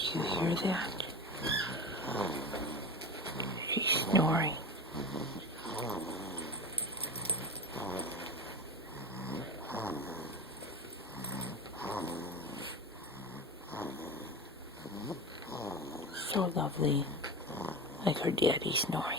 Do you hear that? She's snoring. So lovely, like her daddy snoring.